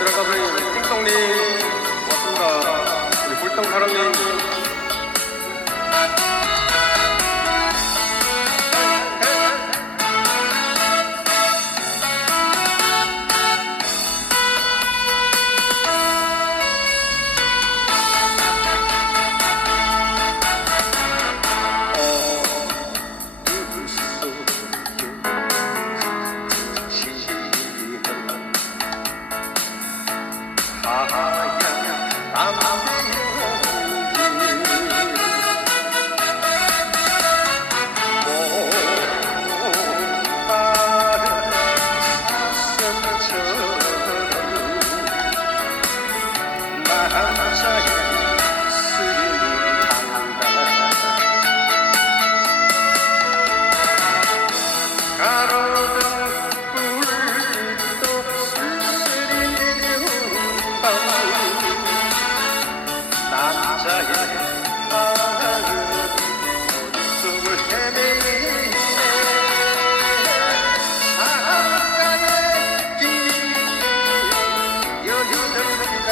우리 띵동님 고맙습니다. 우리 불똥 사랑님. 남자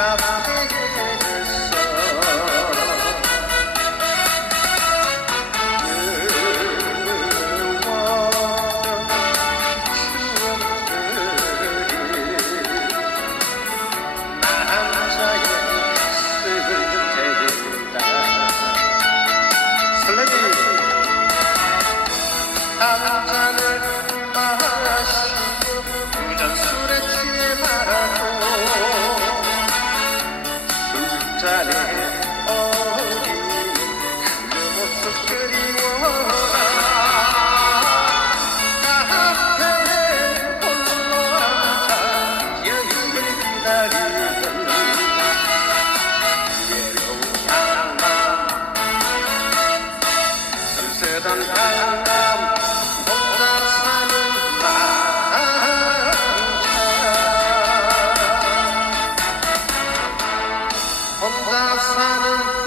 사 술잔에 어린 그 모습 그리워라. 카페에 홀로 앉아 여인을 기다리 thou silent